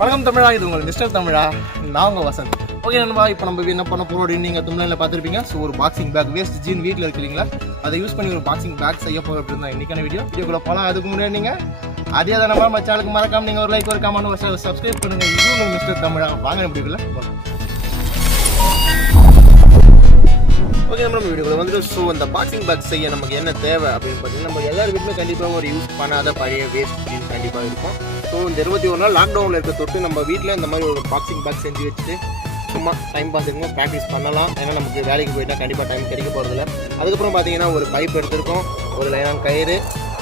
வணக்கம் தமிழா, இது உங்கள் மிஸ்டர் தமிழா. நான் உங்கள் வசந்த். ஓகே நண்பா, இப்போ நம்ம என்ன பண்ண போகிறோம் அப்படின்னு நீங்கள் தமிழில் பார்த்துருப்பீங்க. ஸோ ஒரு பாக்ஸிங் பேக் வேஸ்ட் ஜீன் வீட்டில் இருக்கிறீங்களா, அதை யூஸ் பண்ணி ஒரு பாக்ஸிங் பேக் செய்ய போகிறோம் அப்படின்னு தான் இன்றைக்கான வீடியோக்குள்ளே போகலாம். அதுக்கு முன்னாடி நீங்கள் அதே தான் நம்ம சேனலுக்கு மறக்காம நீங்கள் ஒரு லைக் ஒரு கமெண்ட் ஒரு சப்ஸ்கிரைப் பண்ணுங்கள். இது உங்கள் மிஸ்டர் தமிழா. வாங்க எப்படி இல்லை போகலாம். ஓகே நம்ம வீடியோக்குள்ள வந்துட்டு ஸோ அந்த பாக்ஸிங் பேக் செய்ய நமக்கு என்ன தேவை அப்படின்னு பார்த்தீங்கன்னா, நம்ம எல்லார் வீட்டுமே கண்டிப்பாக ஒரு யூஸ் பண்ணாத பழைய வேஸ்ட் ஜீன் கண்டிப்பாக இருக்கும். ஸோ இந்த 21 நாள் லாக்டவுனில் இருக்க தொட்டு நம்ம வீட்டில் இந்த மாதிரி ஒரு பாக்ஸிங் பேக் செஞ்சு வச்சுட்டு சும்மா டைம் பாஸ் இருக்கும்போது ப்ராக்டிஸ் பண்ணலாம். ஏன்னா நமக்கு வேலைக்கு போயிட்டால் கண்டிப்பாக டைம் கிடைக்க போகிறதில்ல. அதுக்கப்புறம் பார்த்தீங்கன்னா ஒரு பைப் எடுத்திருக்கோம், ஒரு லைனான கயிறு,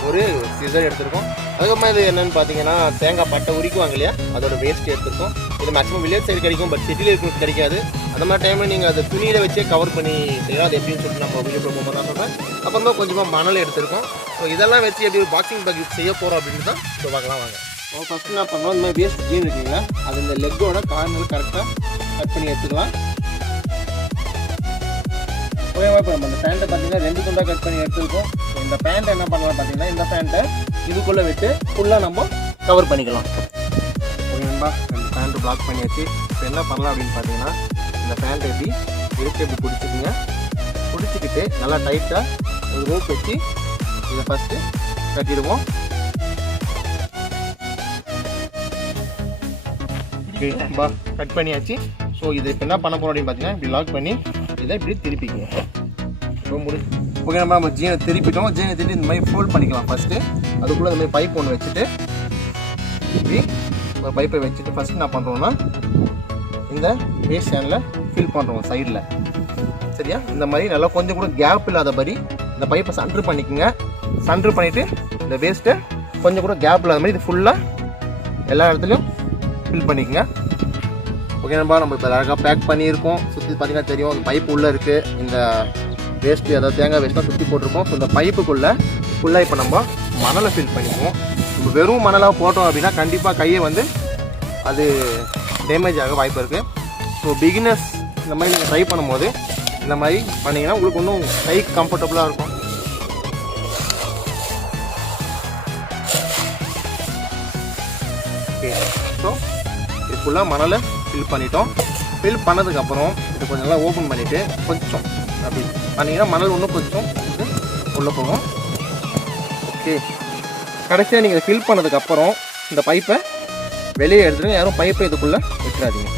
ஒரு சிசர் எடுத்திருக்கோம். அதுக்கப்புறமா இது என்னென்னு பார்த்தீங்கன்னா தேங்காய் பட்டை உரிக்குவாங்க இல்லையா, அதோட வேஸ்ட் எடுத்திருக்கோம். இது மேக்ஸிமம் வில்லேஜ் சைடு கிடைக்கும், பட் சிட்டியில் இருக்கிறது கிடைக்காது. அந்த மாதிரி டைமில் நீங்கள் அதை துணியில் வச்சே கவர் பண்ணி செய்யலாம். அது எப்படின்னு சொல்லிட்டு நம்ம வீடியோ போகும்போது தான் சொல்கிறேன். அப்புறமா கொஞ்சமாக மணல் எடுத்திருக்கோம். ஸோ இதெல்லாம் வச்சு எப்படி ஒரு பாக்ஸிங் பேக் செய்ய போகிறோம் அப்படின்னு தான் ஸோ பார்க்கலாம் வாங்க. ஸோ ஃபஸ்ட்டு என்ன பண்ணுறோம், இந்த மாதிரி வேஸ்ட் ஜீன் இருக்குங்களா, அது இந்த லெக்கோட கார்னர் கரெக்டாக கட் பண்ணி எடுத்துக்கலாம். ஓகேவா, இப்போ நம்ம இந்த பேண்ட்டை பார்த்தீங்கன்னா 2 துண்டாக கட் பண்ணி எடுத்துருக்கோம். ஸோ இந்த பேண்ட்டை என்ன பண்ணலாம் பார்த்தீங்கன்னா, இந்த பேண்ட்டை இதுக்குள்ளே விட்டு ஃபுல்லாக நம்ம கவர் பண்ணிக்கலாம். ஓகேங்களா, இந்த பேண்ட்டு பிளாக் பண்ணியாச்சு. இப்போ என்ன பண்ணலாம் அப்படின்னு பார்த்தீங்கன்னா, இந்த பேண்ட்டை எப்படி இப்படி பிடிச்சிக்கிங்க. பிடிச்சிக்கிட்டு நல்லா டைட்டாக ஒரு ரோப் வச்சு இதை ஃபஸ்ட்டு கட்டிடுவோம். ஓகேப்பா, கட் பண்ணியாச்சு. ஸோ இது இப்போ என்ன பண்ண போகிறோம் அப்படின்னு பார்த்தீங்கன்னா, இப்படி லாக் பண்ணி இதை இப்படி திருப்பிக்கணும். ஓகே, நம்ம ஜீனை திருப்பிட்டோம். ஜீனை திருப்பி இந்த மாதிரி ஃபோல்ட் பண்ணிக்கலாம் ஃபஸ்ட்டு. அதுக்குள்ளே இந்த மாதிரி பைப் ஒன்று வச்சுட்டு இப்படி ஒரு பைப்பை வச்சுட்டு ஃபஸ்ட்டு என்ன பண்ணுறோம்னா இந்த வேஸ்ட் சேனில் ஃபில் பண்ணுறோம் சைடில். சரியா, இந்த மாதிரி நல்லா கொஞ்சம் கூட கேப் இல்லாதபடி இந்த பைப்பை சென்ட்ரு பண்ணிக்கோங்க. சென்ட்ரு பண்ணிவிட்டு இந்த வேஸ்ட்டை கொஞ்சம் கூட கேப் இல்லாத மாதிரி இது ஃபுல்லாக எல்லா இடத்துலையும் ஃபில் பண்ணிக்கோங்க. ஓகே நண்பா, நம்ம இப்போ அழகாக பேக் பண்ணியிருக்கோம். சுற்றி பார்த்தீங்கன்னா தெரியும், அந்த பைப்பு உள்ளே இருக்குது. இந்த வேஸ்ட்டு அதாவது தேங்காய் வேஸ்ட்லாம் சுற்றி போட்டிருக்கோம். ஸோ இந்த பைப்புக்குள்ளே ஃபுல்லாக இப்போ நம்ம மணலை ஃபில் பண்ணிக்குவோம். நம்ம வெறும் மணலாக போட்டோம் அப்படின்னா கண்டிப்பாக கையை வந்து அது டேமேஜ் ஆக வாய்ப்பு இருக்குது. ஸோ பிகினர்ஸ் இந்த மாதிரி நீங்கள் ட்ரை பண்ணும்போது இந்த மாதிரி பண்ணிங்கன்னா உங்களுக்கு இன்னும் கை கம்ஃபர்டபுளாக இருக்கும். ஓகே, ஸோ இது ஃபுல்லாக மணலை ஃபில் பண்ணிட்டோம். ஃபில் பண்ணதுக்கப்புறம் இது கொஞ்சம் நல்லா ஓப்பன் பண்ணிவிட்டு கொஞ்சம் அப்படி பண்ணிங்கன்னா மணல் இன்னும் கொஞ்சம் உள்ளே போகும். ஓகே, கடைசியாக நீங்கள் ஃபில் பண்ணதுக்கப்புறம் இந்த பைப்பை வெளியே எடுத்துடுங்க. யாரும் பைப்பை இதுக்குள்ளே விட்டுறாதீங்க.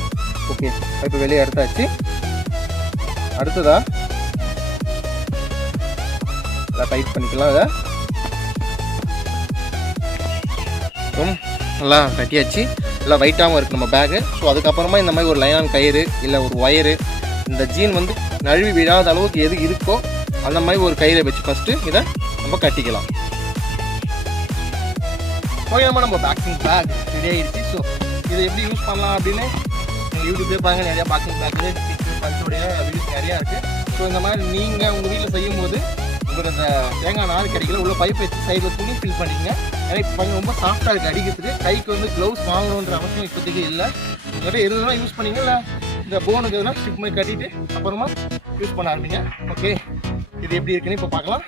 ஓகே, பைப்பை வெளியே எடுத்தாச்சு. அடுத்ததாக நல்லா டைட் பண்ணிக்கலாம். அதை நல்லா கட்டியாச்சு. நல்லா வெயிட்டாகவும் இருக்குது நம்ம பேகு. ஸோ அதுக்கப்புறமா இந்த மாதிரி ஒரு லைனான கயிறு இல்லை ஒரு ஒயரு, இந்த ஜீன் வந்து நழுவி விழாத அளவுக்கு எது இருக்கோ அந்த மாதிரி ஒரு கயிறை வச்சு ஃபஸ்ட்டு இதை நம்ம கட்டிக்கலாம். ஓகேமா, நம்ம பாக்ஸிங் பேக் ரெடி ஆகிடுச்சு. ஸோ இதை எப்படி யூஸ் பண்ணலாம் அப்படின்னு யூடியூப்லேயே பாருங்கள், நிறையா பாக்ஸிங் பேக்கு பஞ்சோடைய வீடியோஸ் நிறையா இருக்குது. ஸோ இந்த மாதிரி நீங்கள் உங்கள் வீட்டில் செய்யும்போது உங்களுக்கு அந்த தேங்காய் நார் கிடைக்கல, உள்ள பைப் வச்சு சைடில் துணி ஃபில் பண்ணிக்கங்க. ஏன்னா இப்போ கொஞ்சம் ரொம்ப சாஃப்டாக இருக்குது அடிக்கிறதுக்கு. கைக்கு வந்து க்ளவுஸ் வாங்கணுன்ற அவசியம் இப்போதைக்கு இல்லை. உங்கள்கிட்ட எதுனா யூஸ் பண்ணிங்க, இல்லை இந்த போனுக்கு எதுனா ஸ்டிக் மாதிரி கட்டிட்டு அப்புறமா யூஸ் பண்ண ஆரம்பிங்க. ஓகே, இது எப்படி இருக்குன்னு இப்போ பார்க்கலாம்.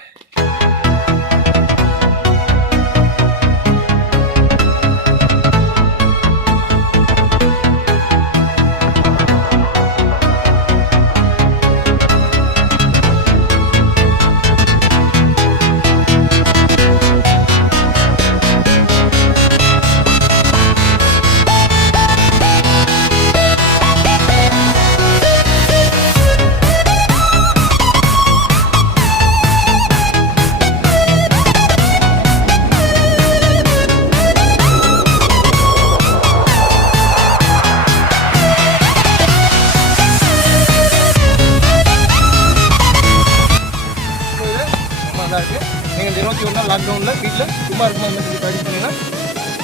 நீங்கள் 21 நாள் லாக்டவுனில் வீட்டில் சும்மா இருக்குமா சொல்லி ப்ராக்டிஸ் பண்ணிங்கன்னா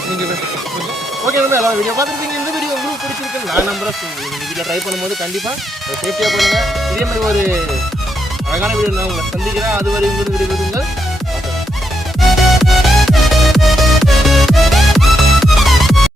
நீங்கள் கொஞ்சம் ஓகே வந்து எல்லாரும் வீடியோ பார்த்துருப்பீங்க. இந்த வீடியோ உங்களுக்கு பிடிச்சிருக்கு நான் நம்புறேன். நீங்கள் வீட்டில் ட்ரை பண்ணும்போது கண்டிப்பாக சேஃப்டியாக பண்ணுங்கள். இதே மாதிரி ஒரு அழகான வீடியோ நான் உங்களை சந்திக்கிறேன். அது வரை உங்களுக்கு விடுங்கள்.